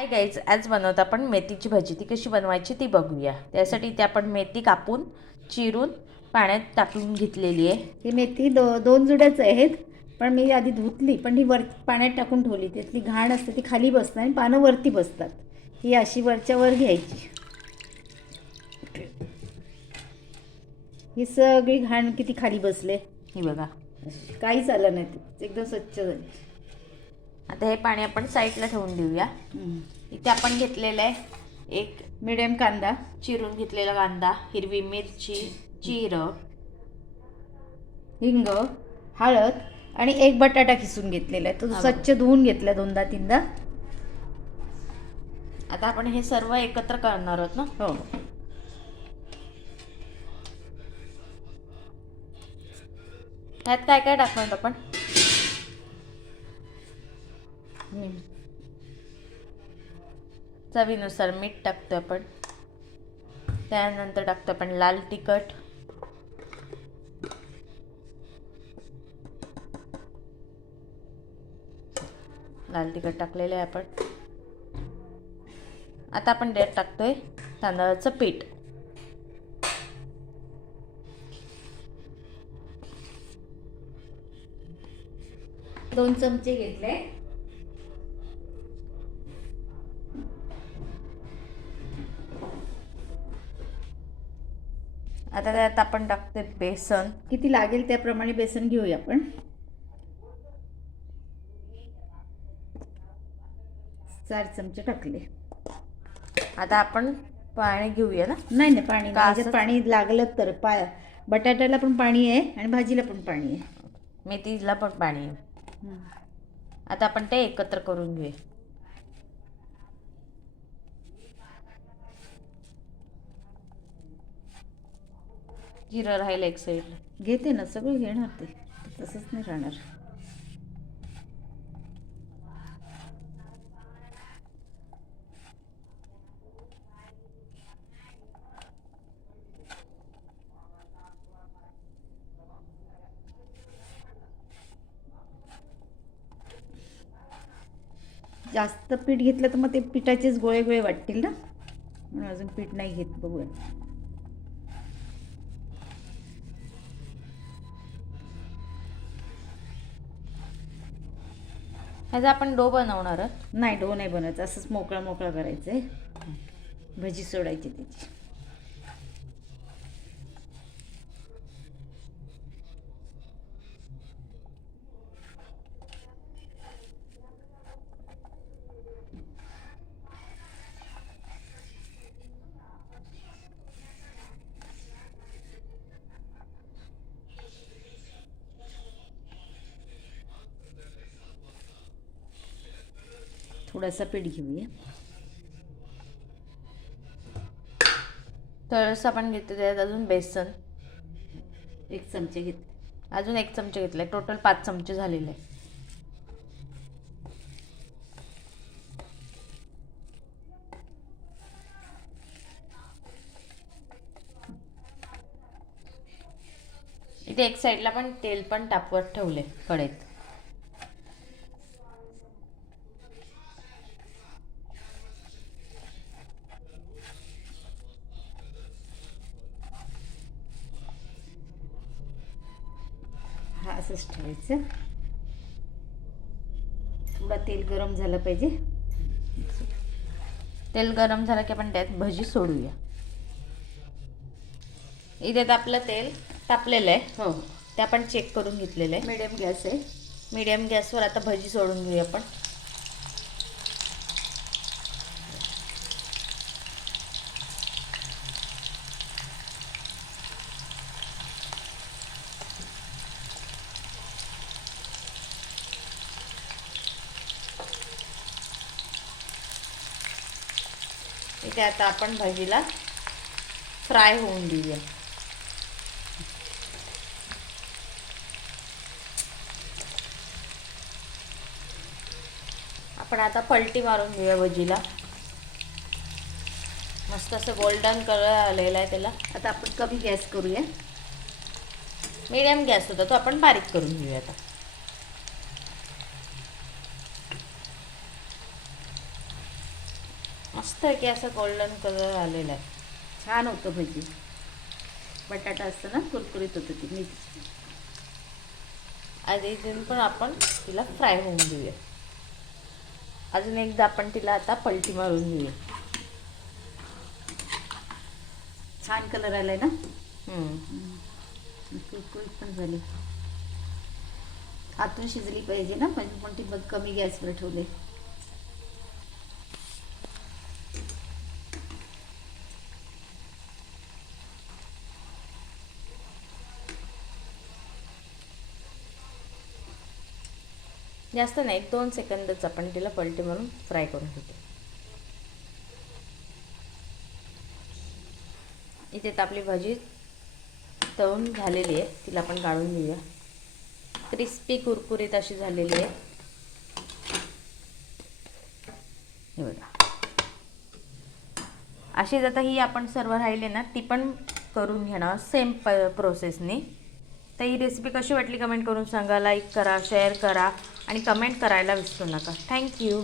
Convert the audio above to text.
Hi guys, आज बनवत आपण मेथीची भाजी. ती कशी बनवायची ती बघूया. त्यासाठी इथे आपण मेथी कापून चिरून पाण्यात टाकून घेतलेली आहे. ही मेथी दोन जुड्याच आहेत, पण मी आधी धुतली, पण ही वर पाण्यात टाकून ठेवली. त्यातली घाण असते ती खाली बसते आणि पानं वरती बसतात. ही अशी वरच्या वर घ्यायची. ही सगळी घाण किती खाली बसले, ही बघा, काहीच आलं नाही, ते एकदम स्वच्छ झाली. आता हे पाणी आपण साईडला ठेवून देऊया. इथे आपण घेतलेलं आहे एक मिडियम कांदा, चिरून घेतलेला कांदा, हिरवी मिरची, जिरं, हिंग, हळद आणि एक बटाटा किसून घेतलेला आहे. तो स्वच्छ धुवून घेतला 2दा-3दा. आता आपण हे सर्व एकत्र करणार आहोत ना. हो, त्यात काय काय टाकणार आपण? चवीनुसार मीठ टाकतो आपण. त्यानंतर टाकतो आपण लाल तिखट, टाकलेलं आहे आपण. आता आपण त्यात टाकतोय तांदळाचं पीठ. दोन चमचे घेतले. आता त्यात आपण टाकतोय बेसन. किती लागेल त्याप्रमाणे बेसन घेऊया आपण. 4 चमचे टाकले. आता आपण पाणी घेऊया ना. नाही नाही, पाणी नाही. पाणी लागलं तर बटाट्याला पण पाणी आहे आणि भाजीला पण पाणी आहे, मेथीला पण पाणी आहे. आता आपण ते एकत्र करून घेऊया. जिरं राहिलं एक साईडला. घेते ना, सगळं घेणार. ते तसंच नाही राहणार. जास्त पीठ घेतलं तर मग ते पिठाचेच गोळे गोळे वाटतील ना, म्हणून अजून पीठ नाही घेत. बघूया. ह्याचा आपण डो बनवणार आहोत. नाही, डो नाही बनायचं. असंच मोकळा मोकळा करायचं आहे. भजी सोडायची त्याची. थोडासा पीठ घेऊया. थोडंसं आपण घेतो त्यात अजून बेसन. 1 चमचे घेतले. अजून 1 चमचे घेतले. टोटल 5 चमचे झालेले. इथे एक साईडला पण तेल पण तापवत ठेवले कढईत. हा, असंच ठेवायचं. थोडा तेल गरम झालं पाहिजे. तेल गरम झालं की आपण त्यात भजी सोडूया. इथे आपलं तेल तापलेलं आहे. हो, ते आपण चेक करून घेतलेलं आहे. मिडियम गॅस आहे. मीडियम गॅसवर आता भजी सोडून घेऊया आपण. इथे आता आपण भजीला फ्राय होऊन देऊया. आपण आता पलटी मारून घेऊया भजीला. मस्त असं गोल्डन कलर आलेला आहे त्याला. आता आपण कमी गॅस करूया. मीडियम गॅस होता तो आपण बारीक करून घेऊया आता. मस्त आहे की असं गोल्डन कलर आलेला आहे. छान होतं भजी. बटाटा असतं ना, कुरकुरीत होतं ती मिरची. आधी इथून पण आपण तिला फ्राय होऊन देऊया. अजून एकदा आपण तिला आता पलटी मारून घेऊया. छान कलर आलाय ना, हम्म. कुरकुरीत पण झाली. आतून शिजली पाहिजे ना, म्हणजे पण ती मग कमी गॅसवर ठेवले. जास्त नाही, 2 सेकंदच आपण तिला पलटी मारून फ्राय करून घेतो. इथे तर आपली भाजी तळून झालेली आहे, तिला आपण काढून घेऊया. क्रिस्पी कुरकुरीत अशी झालेली आहे. हे बघा, अशीच आता ही आपण सर्व राहिले ना ती पण करून घेणार सेम प्रोसेसने. तर ही रेसिपी कशी वाटली कमेंट करून सांगा. लाईक करा, शेअर करा आणि कमेंट करायला विसरू नका. थँक्यू.